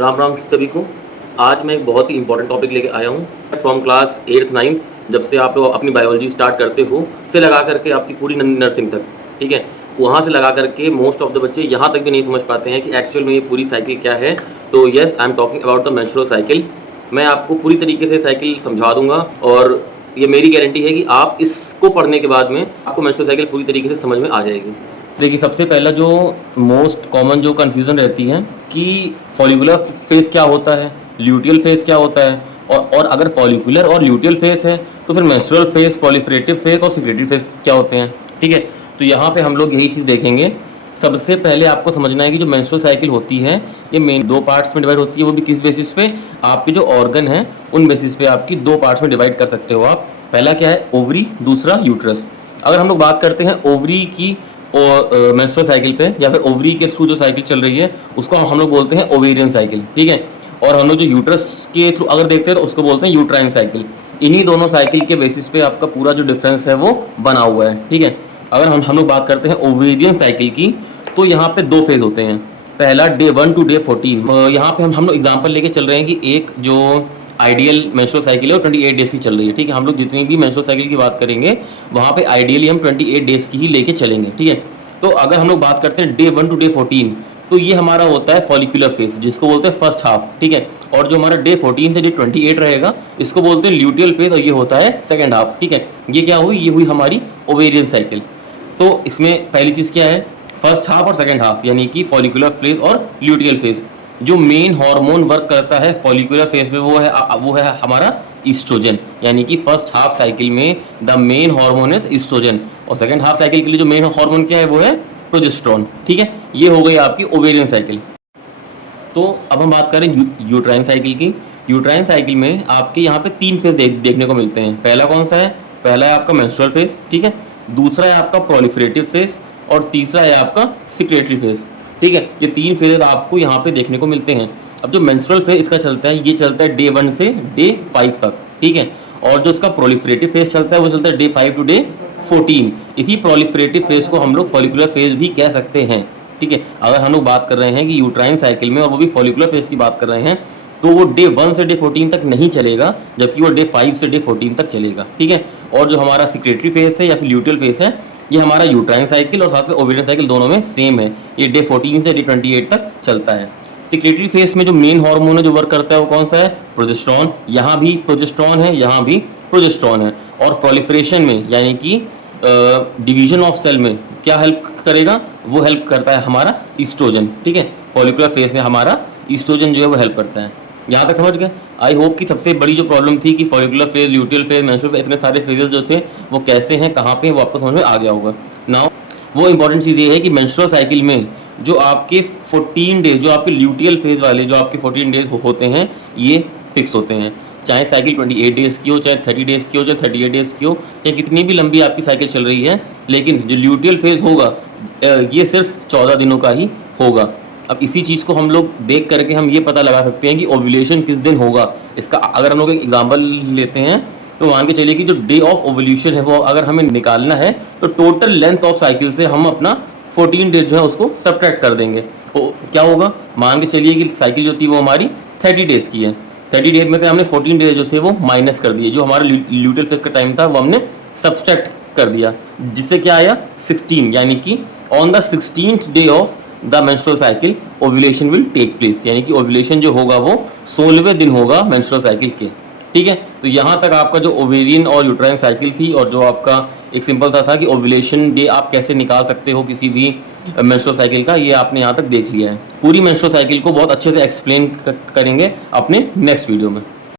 राम राम सभी को। आज मैं एक बहुत ही इंपॉर्टेंट टॉपिक लेके आया हूँ। फ्रॉम क्लास 8th 9th जब से आप लोग अपनी बायोलॉजी स्टार्ट करते हो से लगा करके आपकी पूरी नर्सिंग तक, ठीक है, वहाँ से लगा करके मोस्ट ऑफ द बच्चे यहाँ तक भी नहीं समझ पाते हैं कि एक्चुअल में ये पूरी साइकिल क्या है। तो yes, I am talking about the menstrual cycle. मैं आपको पूरी तरीके से साइकिल समझा दूंगा और ये मेरी गारंटी है कि आप इसको पढ़ने के बाद में आपको मेंस्ट्रुअल साइकिल पूरी तरीके से समझ में आ जाएगी। देखिए, सबसे पहला जो मोस्ट कॉमन जो कन्फ्यूज़न रहती है कि फॉलिकुलर फेज़ क्या होता है, ल्यूटियल फेज़ क्या होता है, और अगर फॉलिकुलर और ल्यूटियल फेज़ है तो फिर मेंस्ट्रुअल फेज़, प्रोलिफरेटिव फेज़ और सिक्रेटरी फेज़ क्या होते हैं, ठीक है। तो यहाँ पे हम लोग यही चीज़ देखेंगे। सबसे पहले आपको समझना है कि जो मेंस्ट्रुअल साइकिल होती है ये मेन 2 पार्ट्स में डिवाइड होती है। वो भी किस बेसिस पे? आपके जो ऑर्गन है उन बेसिस पे आपकी 2 पार्ट्स में डिवाइड कर सकते हो आप। पहला क्या है? ओवरी, दूसरा यूट्रस। अगर हम लोग बात करते हैं ओवरी की और मेंस्ट्रुअल साइकिल पे, या फिर ओवरी के थ्रू जो साइकिल चल रही है उसको हम लोग बोलते हैं ओवेरियन साइकिल, ठीक है। और हम लोग जो यूट्रस के थ्रू अगर देखते हैं तो उसको बोलते हैं यूट्राइन साइकिल। इन्हीं दोनों साइकिल के बेसिस पे आपका पूरा जो डिफरेंस है वो बना हुआ है, ठीक है। अगर हम लोग बात करते हैं ओवेरियन साइकिल की, तो यहाँ पे 2 फेज होते हैं। पहला डे 1 टू डे 14। यहाँ पे हम लोग एग्जाम्पल लेके चल रहे हैं कि एक जो आइडियल मेंस्ट्रुअल साइकिल है वो 28 डेज की चल रही है, ठीक है। हम लोग जितनी भी मेंस्ट्रुअल साइकिल की बात करेंगे वहाँ पे आइडियली हम 28 डेज की ही लेके चलेंगे, ठीक है। तो अगर हम लोग बात करते हैं डे 1 टू डे 14, तो ये हमारा होता है फॉलिकुलर फेज, जिसको बोलते हैं फर्स्ट हाफ, ठीक है। और जो हमारा डे 14 से डे 28 रहेगा इसको बोलते हैं ल्यूटियल फेज, और ये होता है सेकेंड हाफ, ठीक है। ये क्या हुई? ये हुई हमारी ओवेरियन साइकिल। तो इसमें पहली चीज़ क्या है? फर्स्ट हाफ और सेकेंड हाफ, यानी कि फॉलिकुलर फेज और ल्यूटियल फेज। जो मेन हार्मोन वर्क करता है फॉलिकुलर फेज में वो है हमारा ईस्ट्रोजन, यानी कि फर्स्ट हाफ साइकिल में the main hormone is oestrogen, और सेकेंड हाफ साइकिल के लिए जो मेन हार्मोन क्या है वो है प्रोजेस्टेरोन, ठीक है। ये हो गई आपकी ओवेरियन साइकिल। तो अब हम बात करें यूट्राइन साइकिल की। यूट्राइन साइकिल में आपके यहाँ पे 3 फेज देखने को मिलते हैं। पहला कौन सा है? पहला है आपका मेंस्ट्रुअल फेज, ठीक है। दूसरा है आपका प्रोलिफरेटिव फेज, और तीसरा है आपका सिक्रेटरी फेज, ठीक है। ये 3 फेजेस आपको यहाँ पे देखने को मिलते हैं। अब जो मेंस्ट्रुअल फेज इसका चलता है, ये चलता है डे 1 से डे 5 तक, ठीक है। और जो इसका प्रोलिफरेटिव फेज चलता है वो चलता है डे 5 टू डे 14। इसी प्रोलिफरेटिव फेज को हम लोग फॉलिकुलर फेज भी कह सकते हैं, ठीक है। अगर हम लोग बात कर रहे हैं कि यूट्राइन साइकिल में, और वो भी फॉलिकुलर फेज की बात कर रहे हैं, तो वो डे 1 से डे 14 तक नहीं चलेगा, जबकि वो डे 5 से डे 14 तक चलेगा, ठीक है। और जो हमारा सिक्रेटरी फेज है या फिर ल्यूटियल फेज है, ये हमारा यूट्राइन साइकिल और साथ में ओवेरियन साइकिल दोनों में सेम है। ये डे 14 से डे 28 तक चलता है। सिक्रेटरी फेज में जो मेन हार्मोन है जो वर्क करता है वो कौन सा है? प्रोजेस्टेरोन। यहाँ भी प्रोजेस्टेरोन है, यहाँ भी प्रोजेस्टेरोन है। और प्रोलिफरेशन में, यानी कि डिवीजन ऑफ सेल में क्या हेल्प करेगा? वो हेल्प करता है हमारा ईस्ट्रोजन, ठीक है। फॉलिकुलर फेज में हमारा ईस्ट्रोजन जो है वो हेल्प करता है। यहाँ तक समझ गए? आई होप कि सबसे बड़ी जो प्रॉब्लम थी कि follicular phase, luteal phase, menstrual phase, इतने सारे फेजेस जो थे वो कैसे हैं, कहाँ पे, वो आपको समझ में आ गया होगा। नाउ वो इंपॉर्टेंट चीज़ ये है कि मेंस्ट्रुअल साइकिल में जो आपके 14 डेज, जो आपके ल्यूटियल फेज वाले जो आपके 14 डेज होते हैं, ये फिक्स होते हैं। चाहे साइकिल 28 डेज की हो, चाहे 30 डेज की हो, चाहे 38 डेज की हो, चाहे कितनी भी लंबी आपकी साइकिल चल रही है, लेकिन जो ल्यूटियल फेज होगा ये सिर्फ 14 दिनों का ही होगा। अब इसी चीज़ को हम लोग देख करके हम ये पता लगा सकते हैं कि ओव्यूलेशन किस दिन होगा। इसका अगर हम लोग एक एग्जांपल लेते हैं तो मान के चलिए कि जो डे ऑफ ओव्यूलेशन है वो अगर हमें निकालना है तो टोटल लेंथ ऑफ साइकिल से हम अपना 14 डेज जो है उसको सब्ट्रैक्ट कर देंगे। तो क्या होगा? मान के चलिए कि साइकिल जो थी वो हमारी 30 डेज की है। 30 डेज में से हमने 14 डेज जो थे वो माइनस कर दिए। जो हमारा ल्यूटियल फेज का टाइम था वो हमने सब्ट्रैक्ट कर दिया, जिससे क्या आया? 16, यानी कि on the 16th day of the menstrual cycle ovulation will take place, यानी कि ओव्यूलेशन जो होगा वो 16वें दिन होगा मेंस्ट्रुअल साइकिल के, ठीक है। तो यहाँ तक आपका जो ओवेरियन और यूट्राइन साइकिल थी, और जो आपका एक सिंपल सा था कि ओव्यूलेशन डे आप कैसे निकाल सकते हो किसी भी मेंस्ट्रुअल साइकिल का, ये आपने यहाँ तक देख लिया है। पूरी मेंस्ट्रुअल साइकिल को बहुत अच्छे से एक्सप्लेन करेंगे अपने नेक्स्ट वीडियो में।